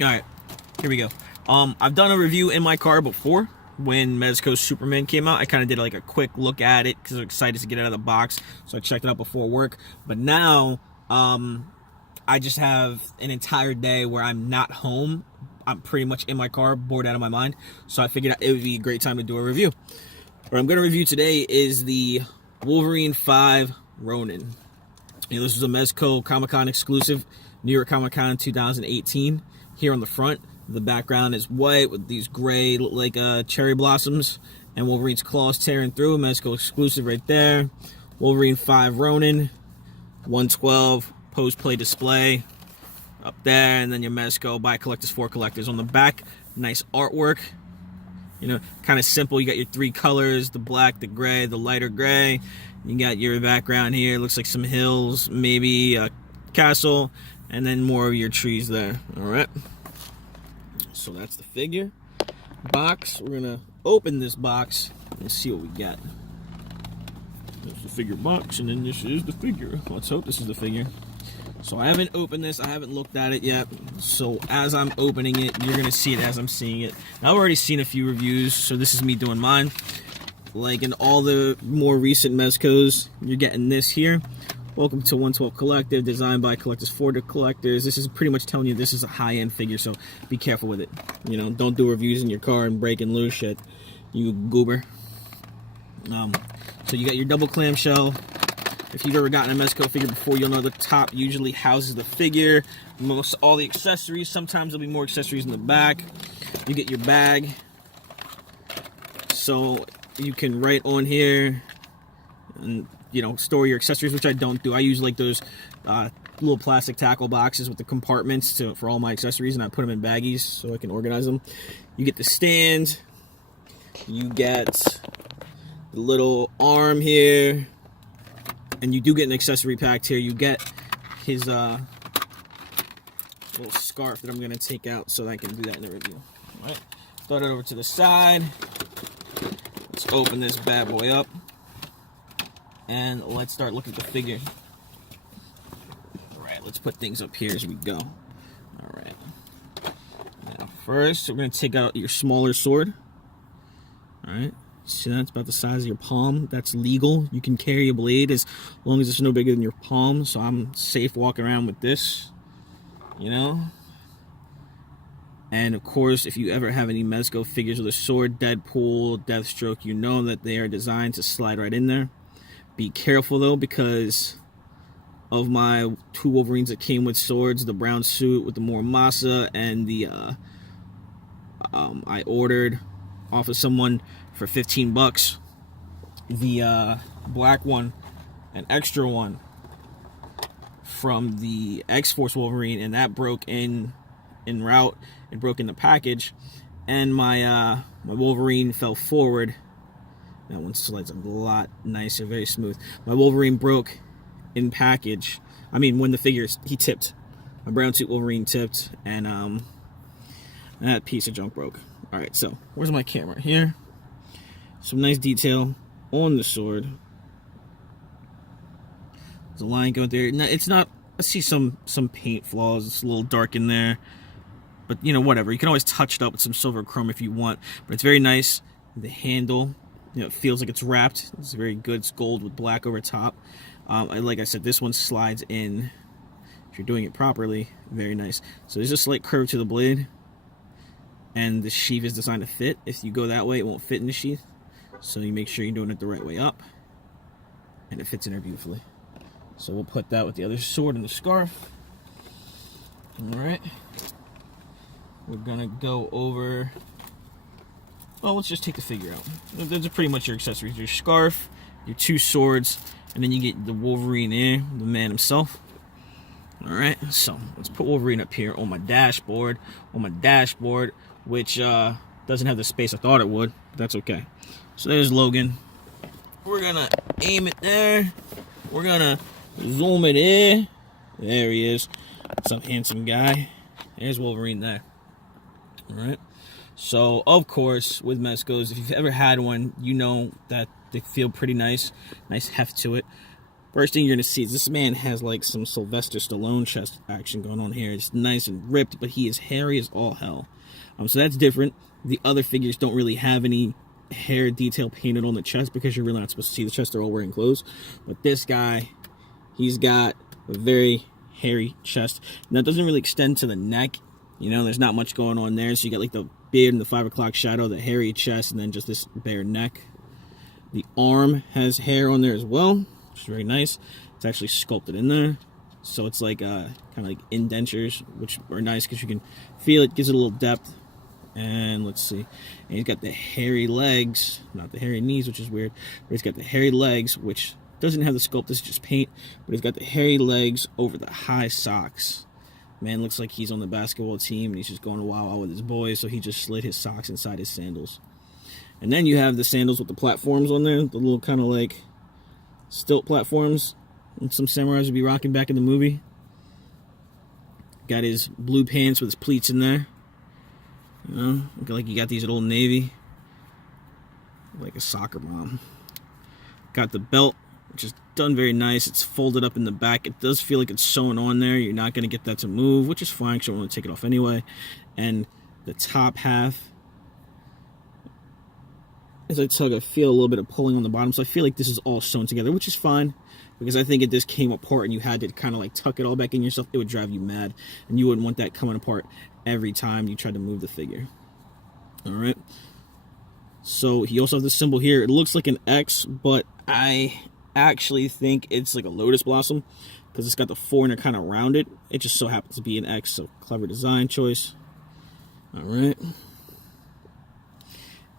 Alright, here we go. I've done a review in my car before when Mezco Superman came out. I kind of did like a quick look at it because I was excited to get it out of the box, so I checked it out before work. But now, I just have an entire day where I'm not home. I'm pretty much in my car, bored out of my mind. So I figured it would be a great time to do a review. What I'm going to review today is the Wolverine 5 Ronin. This was a Mezco Comic-Con exclusive, New York Comic-Con 2018. Here on the front, the background is white with these gray, look like cherry blossoms, and Wolverine's claws tearing through. Mezco exclusive right there. Wolverine 5 Ronin, 112 post-play display up there, and then your Mezco by collectors for collectors on the back. Nice artwork, kind of simple. You got your three colors: the black, the gray, the lighter gray. You got your background here, looks like some hills, maybe a castle, and then more of your trees there. All right, so that's the figure box. We're gonna open this box and see what we got. There's the figure box, and then this is the figure. Let's hope this is the figure. So I haven't opened this, I haven't looked at it yet, so as I'm opening it, you're gonna see it as I'm seeing it. Now, I've already seen a few reviews, so this is me doing mine. Like in all the more recent Mezcos, you're getting this here. Welcome to 112 Collective, designed by collectors for the collectors. This is pretty much telling you this is a high-end figure, so be careful with it. Don't do reviews in your car and break and lose shit, you goober. So you got your double clamshell. If you've ever gotten a Mezco figure before, you'll know the top usually houses the figure. Most all the accessories. Sometimes there'll be more accessories in the back. You get your bag, so you can write on here and store your accessories, which I don't do. I use like those little plastic tackle boxes with the compartments for all my accessories, and I put them in baggies so I can organize them. You get the stand. You get the little arm here. And you do get an accessory packed here. You get his little scarf that I'm going to take out so that I can do that in the review. All right, throw it over to the side. Let's open this bad boy up. And let's start looking at the figure. All right, let's put things up here as we go. All right. Now, first, we're going to take out your smaller sword. All right. See, that's about the size of your palm. That's legal. You can carry a blade as long as it's no bigger than your palm. So I'm safe walking around with this, And of course, if you ever have any Mezco figures with a sword, Deadpool, Deathstroke, you know that they are designed to slide right in there. Be careful though, because of my two Wolverines that came with swords, the brown suit with the Muramasa, and the I ordered off of someone for 15 bucks the black one, an extra one from the X-Force Wolverine, and that broke en route. It broke in the package, and my Wolverine fell forward. That one slides a lot nicer, very smooth. My Wolverine broke in package. I mean, when the figures, he tipped. My brown suit Wolverine tipped, and that piece of junk broke. All right, so where's my camera? Here. Some nice detail on the sword. There's a line going there. It's not. I see some paint flaws. It's a little dark in there, but whatever. You can always touch it up with some silver chrome if you want. But it's very nice. The handle, it feels like it's wrapped. It's very good. It's gold with black over top. Like I said, this one slides in. If you're doing it properly, very nice. So there's a slight curve to the blade. And the sheath is designed to fit. If you go that way, it won't fit in the sheath. So you make sure you're doing it the right way up. And it fits in there beautifully. So we'll put that with the other sword and the scarf. Alright. We're going to go over... Well, let's just take the figure out. Those are pretty much your accessories. Your scarf, your two swords, and then you get the Wolverine there, the man himself. Alright, so let's put Wolverine up here on my dashboard. Which doesn't have the space I thought it would, but that's okay. So there's Logan. We're gonna aim it there. We're gonna zoom it in. There he is. Some handsome guy. There's Wolverine there. Alright. So, of course, with Mezcos, if you've ever had one, you know that they feel pretty nice. Nice heft to it. First thing you're going to see is this man has like some Sylvester Stallone chest action going on here. It's nice and ripped, but he is hairy as all hell. So that's different. The other figures don't really have any hair detail painted on the chest because you're really not supposed to see the chest. They're all wearing clothes. But this guy, he's got a very hairy chest. Now, it doesn't really extend to the neck. You know, there's not much going on there. So you got like the beard and the 5 o'clock shadow, the hairy chest, and then just this bare neck. The arm has hair on there as well, which is very nice. It's actually sculpted in there. So it's like kind of like indentures, which are nice because you can feel it, gives it a little depth. And let's see. And he's got the hairy legs, not the hairy knees, which is weird. But he's got the hairy legs, which doesn't have the sculpt, this is just paint. But he's got the hairy legs over the high socks. Man, looks like he's on the basketball team and he's just going wild with his boys. So he just slid his socks inside his sandals. And then you have the sandals with the platforms on there, the little kind of like stilt platforms and some samurais would be rocking back in the movie. Got his blue pants with his pleats in there. You know, look like you got these at Old Navy. Like a soccer mom. Got the belt, which is done very nice. It's folded up in the back. It does feel like it's sewn on there. You're not going to get that to move, which is fine because you don't want to take it off anyway. And the top half, as I tug, I feel a little bit of pulling on the bottom. So I feel like this is all sewn together, which is fine. Because I think if this came apart and you had to kind of like tuck it all back in yourself, it would drive you mad. And you wouldn't want that coming apart every time you tried to move the figure. Alright. So he also has the symbol here. It looks like an X, but I actually think it's like a lotus blossom. Because it's got the 4 and they're kind of rounded. It just so happens to be an X, so clever design choice. Alright.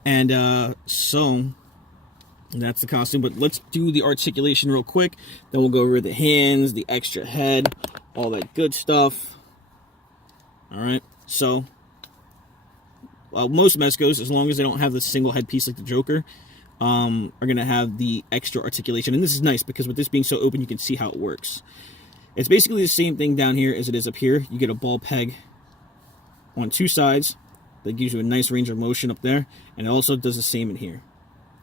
And so that's the costume, but let's do the articulation real quick. Then we'll go over the hands, the extra head, all that good stuff. All right, so most Mezcos, as long as they don't have the single head piece like the Joker, are gonna have the extra articulation. And this is nice because with this being so open, you can see how it works. It's basically the same thing down here as it is up here. You get a ball peg on 2 sides that gives you a nice range of motion up there, and it also does the same in here.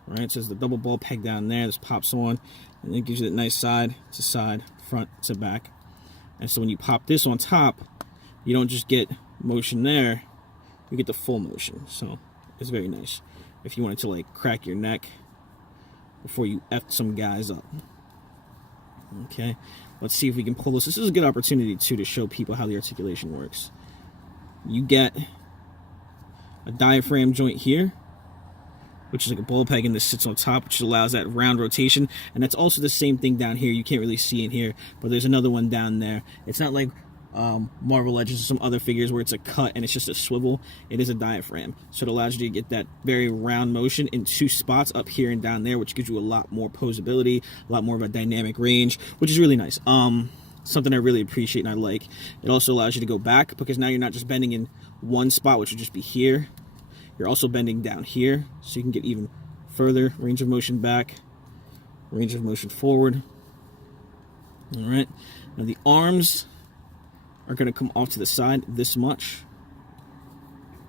Right, so there's the double ball peg down there. This pops on, and it gives you that nice side to side, front to back. And so when you pop this on top, you don't just get motion there, you get the full motion. So it's very nice. If you wanted to like crack your neck before you F some guys up. Okay, let's see if we can pull this. This is a good opportunity too to show people how the articulation works. You get a diaphragm joint here, which is like a ball peg, and this sits on top, which allows that round rotation. And that's also the same thing down here. You can't really see in here, but there's another one down there. It's not like Marvel Legends or some other figures where it's a cut and it's just a swivel. It is a diaphragm, so it allows you to get that very round motion in 2 spots up here and down there, which gives you a lot more posability, a lot more of a dynamic range, which is really nice. Something I really appreciate and I like. It also allows you to go back because now you're not just bending in one spot, which would just be here. You're also bending down here, so you can get even further range of motion back, range of motion forward. All right. Now the arms are going to come off to the side this much,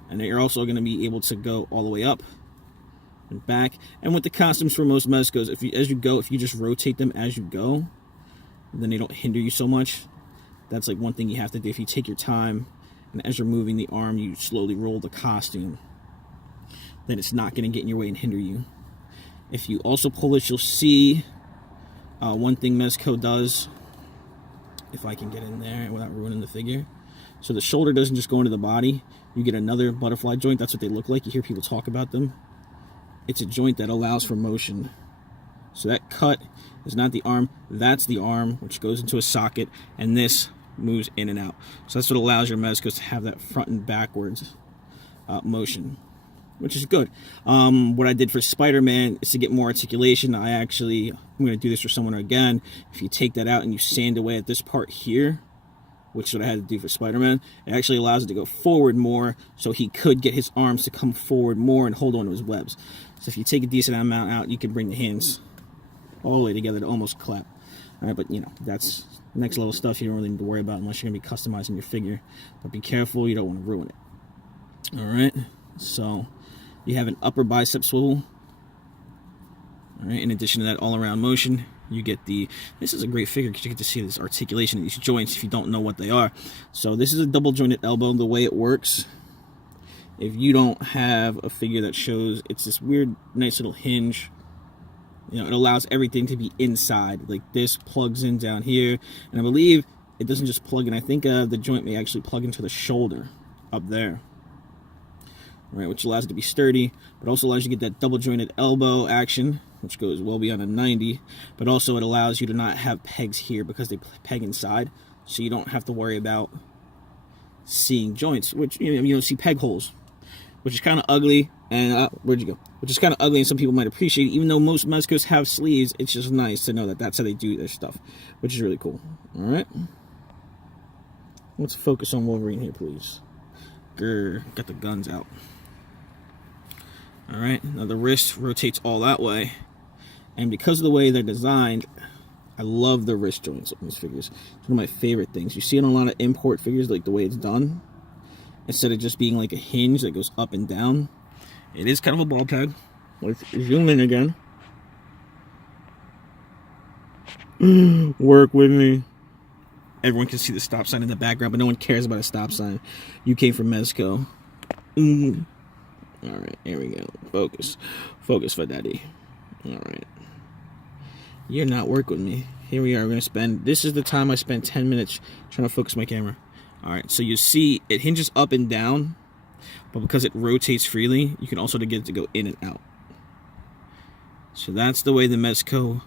and then you're also going to be able to go all the way up and back. And with the costumes for most Mezcos, if you just rotate them as you go, then they don't hinder you so much. That's like one thing you have to do. If you take your time, and as you're moving the arm, you slowly roll the costume, then it's not going to get in your way and hinder you. If you also pull this, you'll see one thing Mezco does, if I can get in there without ruining the figure. So the shoulder doesn't just go into the body. You get another butterfly joint. That's what they look like. You hear people talk about them. It's a joint that allows for motion. So that cut is not the arm. That's the arm, which goes into a socket, and this moves in and out. So that's what allows your Mezcos to have that front and backwards motion, which is good. What I did for Spider-Man is to get more articulation. I'm going to do this for someone again. If you take that out and you sand away at this part here, which is what I had to do for Spider-Man, it actually allows it to go forward more, so he could get his arms to come forward more and hold on to his webs. So if you take a decent amount out, you can bring the hands all the way together to almost clap. All right, but you know, that's next level stuff you don't really need to worry about unless you're going to be customizing your figure. But be careful, you don't want to ruin it. All right, so you have an upper bicep swivel. All right, in addition to that all-around motion, You get this is a great figure because you get to see this articulation of these joints if you don't know what they are. So this is a double jointed elbow. The way it works, if you don't have a figure that shows, it's this weird, nice little hinge. You know, it allows everything to be inside. Like this plugs in down here. And I believe it doesn't just plug in. I think the joint may actually plug into the shoulder up there. Right, which allows it to be sturdy, but also allows you to get that double jointed elbow action, which goes well beyond a 90. But also it allows you to not have pegs here because they peg inside. So you don't have to worry about seeing joints, which you don't see peg holes, which is kind of ugly. And where'd you go? Which is kind of ugly, and some people might appreciate it. Even though most Mezcos have sleeves, it's just nice to know that that's how they do their stuff, which is really cool. All right, let's focus on Wolverine here, please. Grr, got the guns out. All right, now the wrist rotates all that way, and because of the way they're designed, I love the wrist joints on these figures. It's one of my favorite things. You see it on a lot of import figures, like the way it's done. Instead of just being like a hinge that goes up and down, it is kind of a ball peg. Let's zoom in again. Work with me. Everyone can see the stop sign in the background, but no one cares about a stop sign. You came from Mezco. All right, here we go. Focus. Focus for daddy. All right. You're not working with me. Here we are. We're going to spend... This is the time I spent 10 minutes trying to focus my camera. All right, so you see it hinges up and down, but because it rotates freely, you can also get it to go in and out. So that's the way the Mezco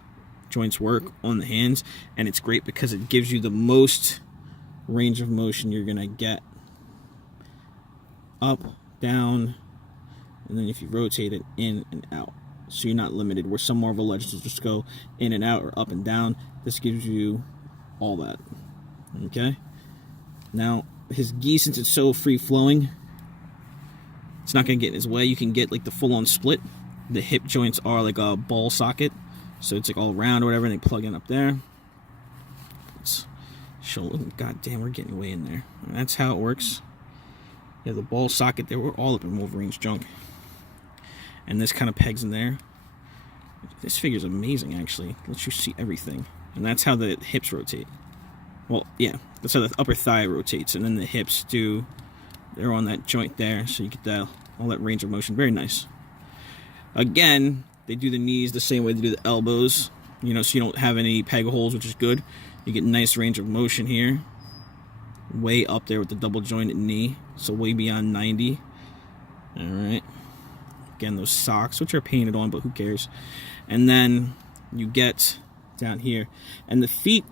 joints work on the hands, and it's great because it gives you the most range of motion you're going to get. Up, down, and then if you rotate it, in and out. So you're not limited, where some more of a legends will just go in and out or up and down. This gives you all that. Okay? Now, his gi, since it's so free-flowing, it's not going to get in his way. You can get like the full-on split. The hip joints are like a ball socket. So it's like all round or whatever, and they plug in up there. Let's show, god damn, we're getting way in there. And that's how it works. You have the ball socket there. We're all up in Wolverine's junk. And this kind of pegs in there. This figure's amazing, actually. Lets you see everything. And that's how the hips rotate. Well, yeah, that's how the upper thigh rotates. And then the hips do, they're on that joint there. So you get that, all that range of motion. Very nice. Again, they do the knees the same way they do the elbows. You know, so you don't have any peg holes, which is good. You get nice range of motion here. Way up there with the double jointed knee. So way beyond 90. Alright. Again, those socks, which are painted on, but who cares? And then you get down here. And the feet,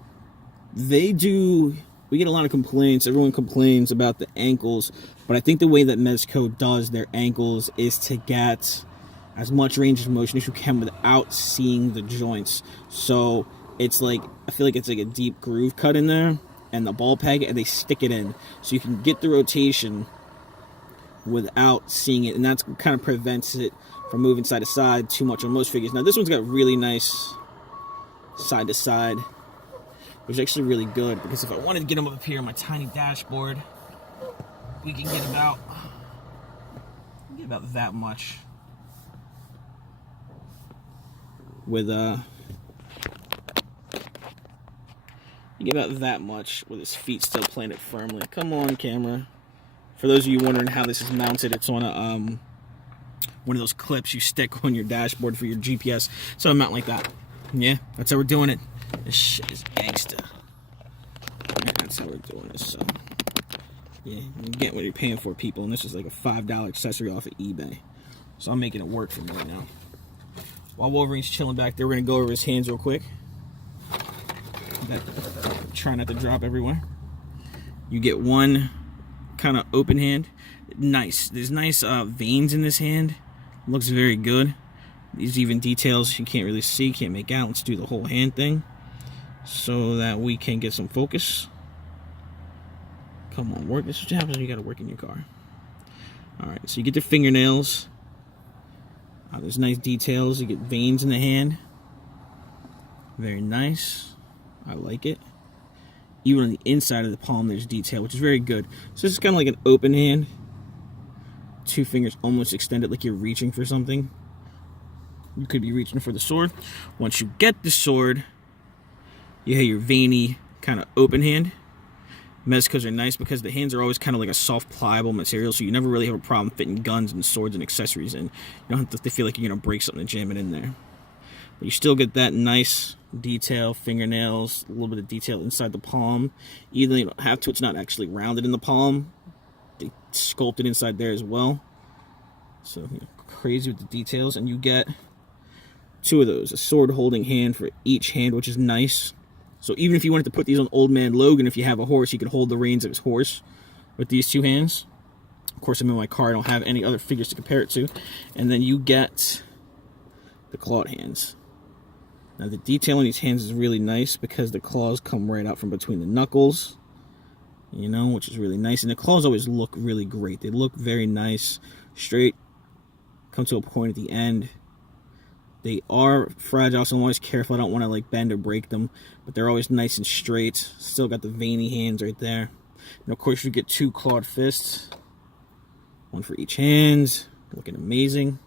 they do... We get a lot of complaints. Everyone complains about the ankles. But I think the way that Mezco does their ankles is to get as much range of motion as you can without seeing the joints. So it's like, I feel like it's like a deep groove cut in there. And the ball peg, and they stick it in. So you can get the rotation without seeing it, and that kind of prevents it from moving side to side too much on most figures. Now this one's got really nice side to side, which is actually really good, because if I wanted to get them up here on my tiny dashboard, we can get about that much with you get about that much with his feet still planted firmly. Come on, camera. For those of you wondering how this is mounted, it's on a one of those clips you stick on your dashboard for your GPS. So I mount like that. Yeah, that's how we're doing it. This shit is gangsta. Yeah, that's how we're doing this. So yeah, you get what you're paying for, people. And this is like a $5 accessory off of eBay. So I'm making it work for me right now. While Wolverine's chilling back there, we're gonna go over his hands real quick. Try not to drop everywhere. You get one kind of open hand. Nice. There's nice veins in this hand. Looks very good. These even details you can't really see, can't make out. Let's do the whole hand thing so that we can get some focus. Come on, work. This is what happens when you gotta work in your car. Alright, so you get the fingernails. There's nice details. You get veins in the hand. Very nice. I like it. Even on the inside of the palm, there's detail, which is very good. So this is kind of like an open hand. Two fingers almost extended, like you're reaching for something. You could be reaching for the sword. Once you get the sword, you have your veiny kind of open hand. Mezcos are nice because the hands are always kind of like a soft, pliable material, so you never really have a problem fitting guns and swords and accessories in. You don't have to feel like you're going to break something and jam it in there. But you still get that nice detail, fingernails, a little bit of detail inside the palm. Even though you don't have to, it's not actually rounded in the palm. They sculpted inside there as well. So, you know, crazy with the details. And you get 2 of those, a sword holding hand for each hand, which is nice. So even if you wanted to put these on Old Man Logan, if you have a horse, you could hold the reins of his horse with these 2 hands. Of course, I'm in my car. I don't have any other figures to compare it to. And then you get the clawed hands. Now, the detail on these hands is really nice because the claws come right out from between the knuckles, you know, which is really nice. And the claws always look really great. They look very nice, straight, come to a point at the end. They are fragile, so I'm always careful. I don't want to like bend or break them, but they're always nice and straight. Still got the veiny hands right there. And of course, you get 2 clawed fists, 1 for each hand, looking amazing.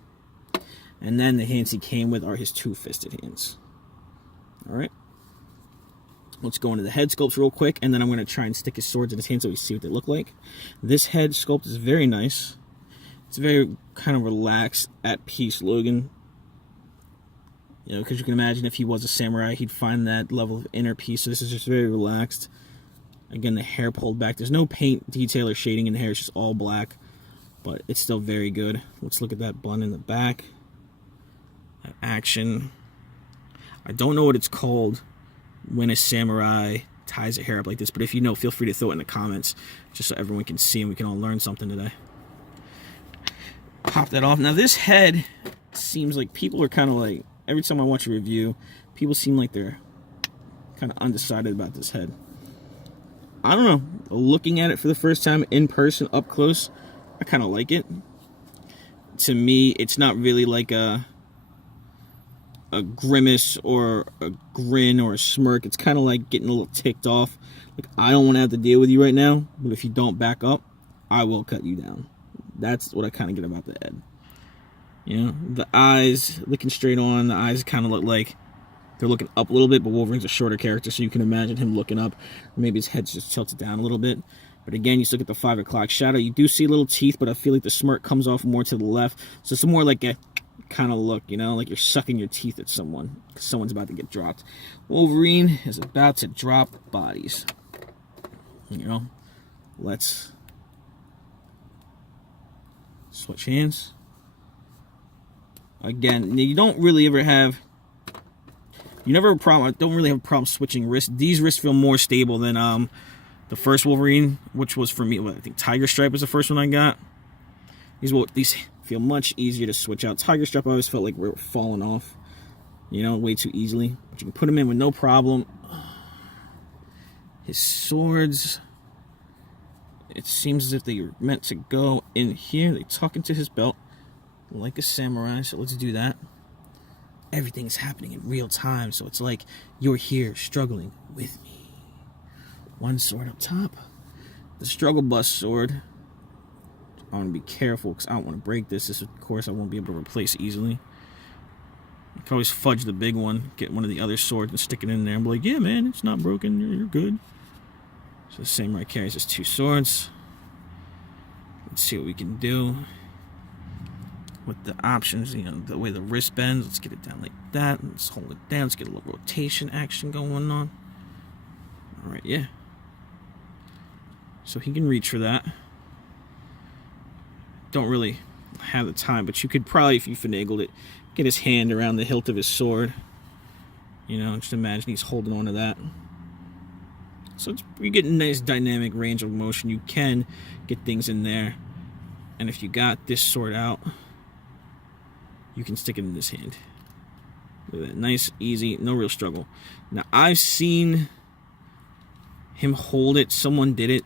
And then the hands he came with are his 2-fisted hands. All right. Let's go into the head sculpts real quick, and then I'm going to try and stick his swords in his hands so we see what they look like. This head sculpt is very nice. It's very kind of relaxed, at peace Logan. You know, because you can imagine if he was a samurai, he'd find that level of inner peace. So this is just very relaxed. Again, the hair pulled back. There's no paint detail or shading in the hair. It's just all black. But it's still very good. Let's look at that bun in the back. That action. I don't know what it's called when a samurai ties a hair up like this. But if you know, feel free to throw it in the comments. Just so everyone can see and we can all learn something today. Pop that off. Now this head seems like people are kind of like, every time I watch a review, people seem like they're kind of undecided about this head. I don't know. Looking at it for the first time in person, up close, I kind of like it. To me, it's not really like a grimace or a grin or a smirk. It's kind of like getting a little ticked off. Like, I don't want to have to deal with you right now, but if you don't back up, I will cut you down. That's what I kind of get about the head. You know, the eyes looking straight on. The eyes kind of look like they're looking up a little bit, but Wolverine's a shorter character, so you can imagine him looking up. Or maybe his head's just tilted down a little bit. But again, you still get the 5 o'clock shadow. You do see little teeth, but I feel like the smirk comes off more to the left. So it's more like a kind of look, you know, like you're sucking your teeth at someone because someone's about to get dropped. Wolverine is about to drop bodies. You know, let's switch hands. Again, you don't really ever have, you never have a problem, I don't really have a problem switching wrists. These wrists feel more stable than the first Wolverine, which was for me, I think Tiger Stripe was the first one I got. These feel much easier to switch out. Tiger Stripe, I always felt like we were falling off, you know, way too easily. But you can put them in with no problem. His swords, it seems as if they were meant to go in here. They tuck into his belt like a samurai, so let's do that. Everything's happening in real time, so it's like you're here struggling with me. 1 sword up top. The struggle bus sword. I want to be careful because I don't want to break this. This, of course, I won't be able to replace easily. You can always fudge the big one, get one of the other swords and stick it in there and be like, yeah, man, it's not broken, you're good. So the samurai carries his 2 swords. Let's see what we can do with the options, you know, the way the wrist bends. Let's get it down like that. Let's hold it down. Let's get a little rotation action going on. All right, yeah. So he can reach for that. Don't really have the time, but you could probably, if you finagled it, get his hand around the hilt of his sword. You know, just imagine he's holding on to that. So you get a nice dynamic range of motion. You can get things in there. And if you got this sword out, you can stick it in this hand. Look at that. Nice, easy, no real struggle. Now, I've seen him hold it. Someone did it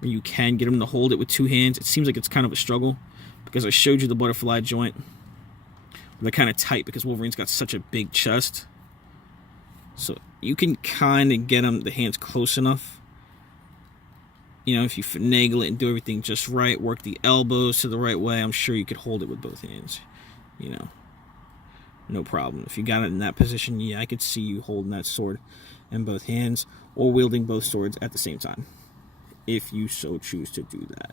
where you can get him to hold it with 2 hands. It seems like it's kind of a struggle because I showed you the butterfly joint. They're kind of tight because Wolverine's got such a big chest. So you can kind of get him the hands close enough. You know, if you finagle it and do everything just right, work the elbows to the right way, I'm sure you could hold it with both hands. You know, no problem. If you got it in that position, yeah, I could see you holding that sword in both hands, or wielding both swords at the same time, if you so choose to do that.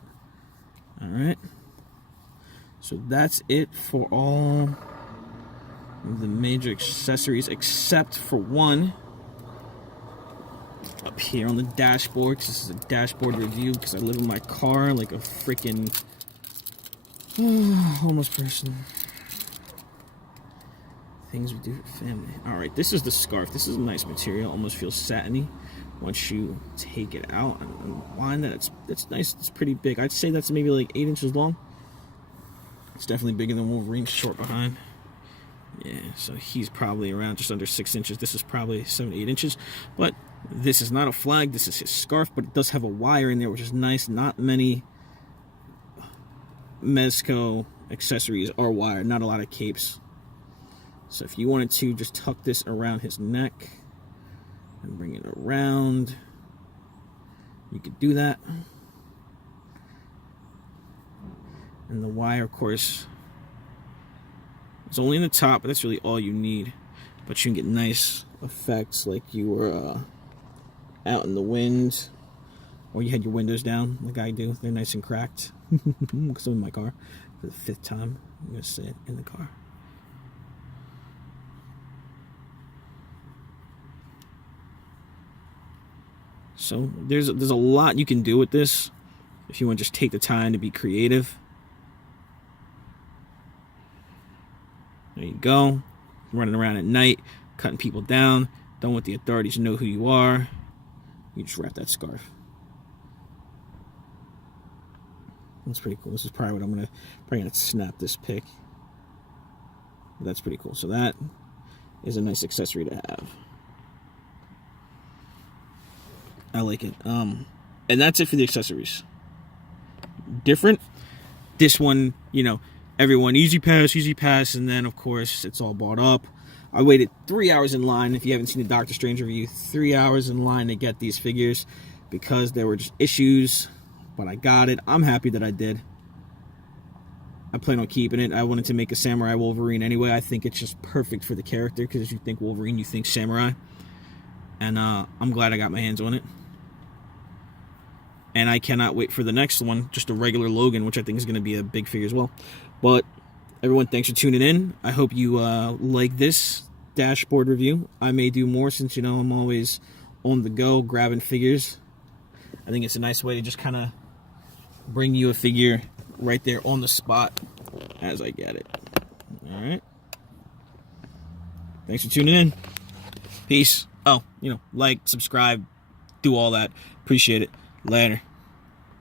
Alright, so that's it for all of the major accessories, except for one up here on the dashboard. This is a dashboard review because I live in my car like a freaking homeless person. Things we do for family. Alright, this is the scarf. This is a nice material, almost feels satiny once you take it out and wind that. It's nice. It's pretty big. I'd say that's maybe like 8 inches long. It's definitely bigger than Wolverine's short behind. Yeah, so he's probably around just under 6 inches. This is probably 7 to 8 inches. But this is not a flag. This is his scarf, but it does have a wire in there, which is nice. Not many Mezco accessories are wired. Not a lot of capes. So if you wanted to just tuck this around his neck and bring it around, you could do that. And the wire, of course, it's only in the top, but that's really all you need. But you can get nice effects like you were out in the wind, or you had your windows down like I do. They're nice and cracked. Because I'm in my car for the 5th time. I'm going to say it in the car. So there's a lot you can do with this if you want to just take the time to be creative. There you go. Running around at night, cutting people down. Don't want the authorities to know who you are. You just wrap that scarf. That's pretty cool. This is probably what I'm gonna snap this pic. But that's pretty cool. So that is a nice accessory to have. I like it. And that's it for the accessories. Different. This one, you know, everyone easy pass, and then of course it's all bought up. I waited 3 hours in line. If you haven't seen the Doctor Strange review, 3 hours in line to get these figures because there were just issues, but I got it. I'm happy that I did. I plan on keeping it. I wanted to make a Samurai Wolverine anyway. I think it's just perfect for the character because if you think Wolverine, you think Samurai. And I'm glad I got my hands on it. And I cannot wait for the next one, just a regular Logan, which I think is going to be a big figure as well. But everyone, thanks for tuning in. I hope you like this dashboard review. I may do more since, you know, I'm always on the go grabbing figures. I think it's a nice way to just kind of bring you a figure right there on the spot as I get it. All right. Thanks for tuning in. Peace. Oh, you know, like, subscribe, do all that. Appreciate it. Later.